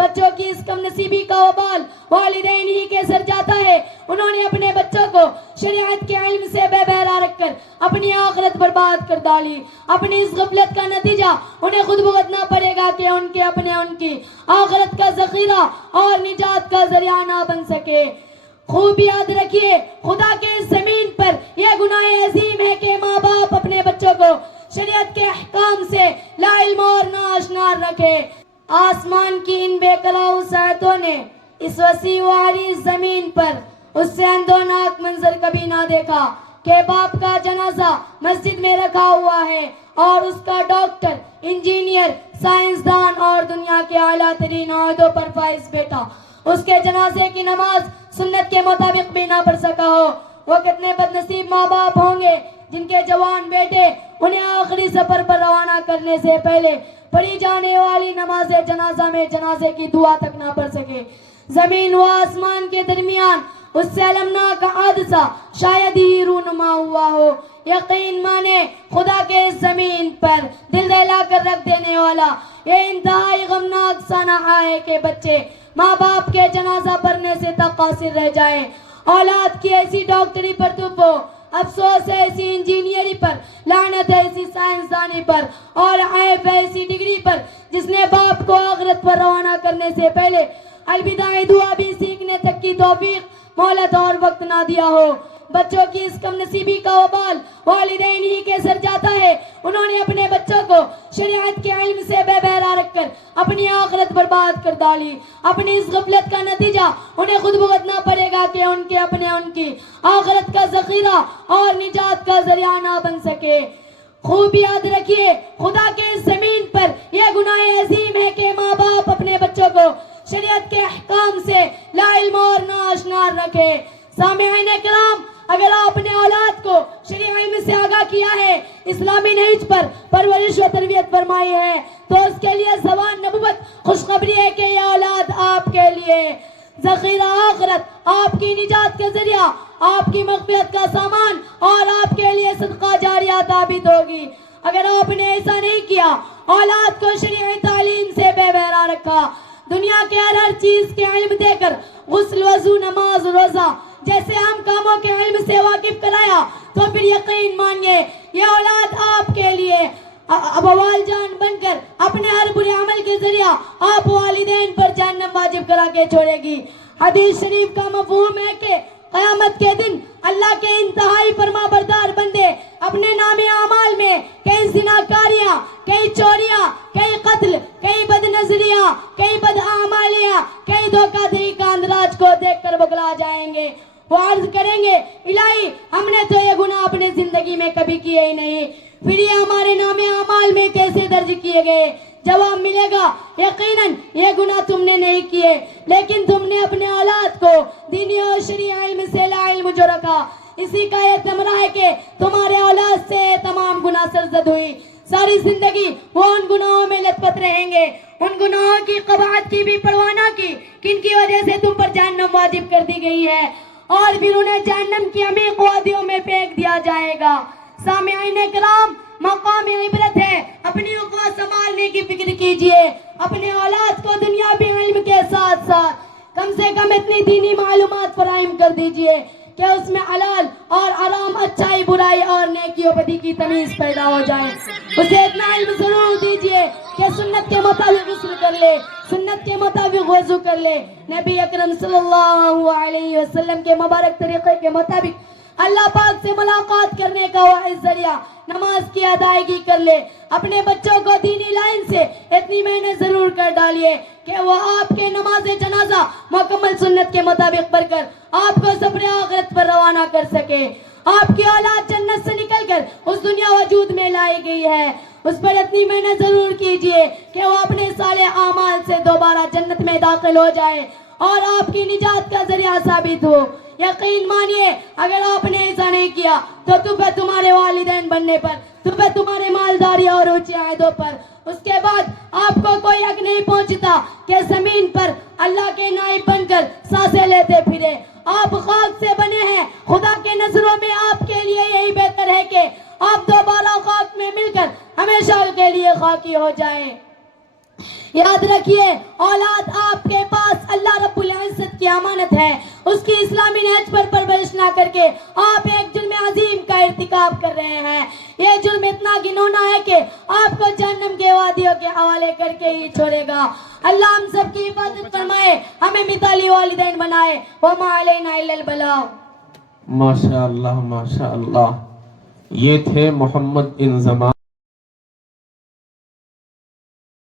بچوں کی اس کم نصیبی کا وبال والدین ہی کے سر جاتا ہے۔ انہوں نے اپنے بچوں کو شریعت کے علم سے بے بہرا رکھ کر اپنی آخرت برباد کر ڈالی۔ اپنی اس غفلت کا نتیجہ انہیں خود بھگتنا پڑے گا کہ ان کی آخرت کا ذخیرہ اور نجات کا ذریعہ نہ بن سکے۔ خوب یاد رکھیے، خدا کے اس زمین پر یہ گناہ عظیم ہے کہ ماں باپ اپنے بچوں کو شریعت کے احکام سے لا علم اور نا آشنا رکھے۔ آسمان کی ان بے کلاؤ ساعتوں نے اس وسیع و عریض زمین پر اس سے اندوناک منظر کبھی نہ دیکھا کہ باپ کا جنازہ مسجد میں رکھا ہوا ہے اور اس کا ڈاکٹر، انجینئر، سائنسدان اور دنیا کے اعلیٰ ترین عہدوں پر فائز بیٹا اس کے جنازے کی نماز سنت کے مطابق بھی نہ پڑھ سکا ہو۔ وہ کتنے بد نصیب ماں باپ ہوں گے جن کے جوان بیٹے انہیں آخری سفر پر روانہ کرنے سے پہلے پڑھی جانے والی نماز جنازہ میں جنازے کی دعا تک نہ پڑھ سکے۔ زمین و آسمان کے درمیان اس سے المناک حادثہ شاید ہی رونما ہوا ہو۔ یقین مانے، خدا کے اس زمین پر دل دہلا کر رکھ دینے والا یہ انتہائی غمناک سانحہ ہے کہ بچے ماں باپ کے جنازہ پڑھنے سے تک قاصر رہ جائیں۔ اولاد کی ایسی ڈاکٹری پر توپ ہو، افسوس ہے ایسی انجینئری پر، لعنت ہے ایسی سائنسدانی پر، اور عیب ہے ایسی ڈگری پر جس نے باپ کو آخرت پر روانہ کرنے سے پہلے الوداعی دعا بھی سیکھنے تک کی توفیق، مہلت اور وقت نہ دیا ہو۔ بچوں کی اس کم نصیبی کا وبال والدین ہی کے سر جاتا ہے۔ انہوں نے اپنے بچوں کو شریعت کے علم سے بے بہرا رکھ کر اپنی آخرت برباد کر ڈالی۔ اپنی اس غفلت کا نتیجہ انہیں خود بھگتنا پڑے گا کہ ان کی آخرت کا ذخیرہ اور نجات کا ذریعہ نہ بن سکے۔ خوب یاد رکھیے، خدا کے اس زمین پر یہ گناہ عظیم ہے کہ ماں باپ اپنے بچوں کو شریعت کے احکام سے لا علم اور نا آشنا رکھے۔ سامعین کرام، اگر آپ نے اولاد کو شرعی علم سے آگاہ کیا ہے، اسلامی نہج پر پرورش و تربیت فرمائی ہے، تو اس کے لیے زبان نبوت خوشخبری ہے کہ یہ اولاد آپ کے لیے ذخیرہ آخرت، آپ کی نجات کا ذریعہ، آپ کی مغفرت کا سامان اور آپ کے لیے صدقہ جاریہ ثابت ہوگی۔ اگر آپ نے ایسا نہیں کیا، اولاد کو شرعی تعلیم سے بے بہرا رکھا، دنیا کے ہر چیز کے علم دے کر غسل، وضو، نماز، روزہ جیسے عام کاموں کے علم سے واقف کرایا، تو پھر یقین مانیے یہ اولاد آپ کے لیے ابوال جان بن کر اپنے ہر برے عمل کے ذریعہ آپ والدین پر جہنم واجب کرا کے چھوڑے گی۔ حدیث شریف کا مفہوم ہے کہ قیامت کے دن اللہ کے انتہائی فرما بردار بندے اپنے نام اعمال میں کئی زناکاریاں، کئی چوریاں، کئی قتل، کئی بد نظریاں، کئی بد اعمالیاں، کئی دھوکہ دہی کا اندراج کو دیکھ کر بغلا جائیں گے۔ وہ عرض کریں گے، الہی ہم نے تو یہ گناہ اپنے زندگی میں کبھی کیے ہی نہیں، پھر یہ ہمارے نام اعمال میں کیسے درج کیے گئے؟ جواب ملے گا، یقیناً یہ گناہ تم نے نہیں کیے، لیکن تم نے اپنے اولاد کو دینی اور شرعی علم سے لا علم جو رکھا، اسی کا یہ ثمرہ ہے کہ تمہارے اولاد سے تمام گناہ سرزد ہوئی۔ ساری زندگی وہ ان گناہوں میں لت پت رہیں گے، ان گناہوں کی قباحت کی بھی پرواہ نہ کی کن کی وجہ سے تم پر جہنم واجب کر دی گئی ہے، اور پھر انہیں جہنم کی عمیق وادیوں میں پھینک دیا جائے گا۔ سامعین کرام، مقام عبرت ہے، اپنی اوقات سنبھالنے کی فکر کیجئے، اپنے اولاد کو دنیاوی علم کے ساتھ ساتھ کم سے کم اتنی دینی معلومات فراہم کر دیجئے کہ اس میں حلال اور حرام، اچھائی برائی اور نیکی و بدی کی تمیز پیدا ہو جائے۔ اسے اتنا علم ضرور دیجئے کہ سنت کے مطابق غسل کر لے، سنت کے مطابق وضو کر لے، نبی اکرم صلی اللہ علیہ وسلم کے مبارک طریقے کے مطابق اللہ پاک سے ملاقات کرنے کا واحد ذریعہ نماز کی ادائیگی کر لے۔ اپنے بچوں کو دینی لائن سے اتنی محنت ضرور کر ڈالیے کہ وہ آپ کے نماز جنازہ مکمل سنت کے مطابق پڑھ کر آپ کو سفر آخرت پر روانہ کر سکے۔ آپ کی اولاد جنت سے نکل کر اس دنیا وجود میں لائی گئی ہے، اس پر اتنی محنت ضرور کیجئے کہ وہ اپنے صالح اعمال سے دوبارہ جنت میں داخل ہو جائے اور آپ کی نجات کا ذریعہ ثابت ہو۔ یقین مانیے، اگر آپ نے ایسا نہیں کیا تو تم ہے تمہارے والدین بننے پر، تم ہے تمہارے مالداری اور اونچے عہدوں پر، اس کے بعد آپ کو کوئی حق نہیں پہنچتا کہ زمین پر اللہ کے نائب بن کر سانسیں لیتے پھرے۔ آپ خاک سے بنے ہیں، خدا کے نظروں میں آپ کے لیے یہی بہتر ہے کہ آپ دوبارہ خاک میں مل کر ہمیشہ کے لیے خاکی ہو جائیں۔ یاد رکھیے، اولاد آپ ہے، اس کی اسلامی نہج پر پرورش نہ کر کے آپ ایک جرم عظیم کا ارتکاب کر رہے ہیں۔ یہ جرم اتنا گھنونا ہے کہ آپ کو جہنم کے وادیوں کے حوالے کر کے ہی چھوڑے گا۔ اللہ ہم سب کی حفاظت فرمائے، ہمیں مثالی والدین بنائے۔ وما علینا الا البلاغ۔ ماشاء اللہ، ماشاء اللہ۔ یہ تھے محمد انضمام۔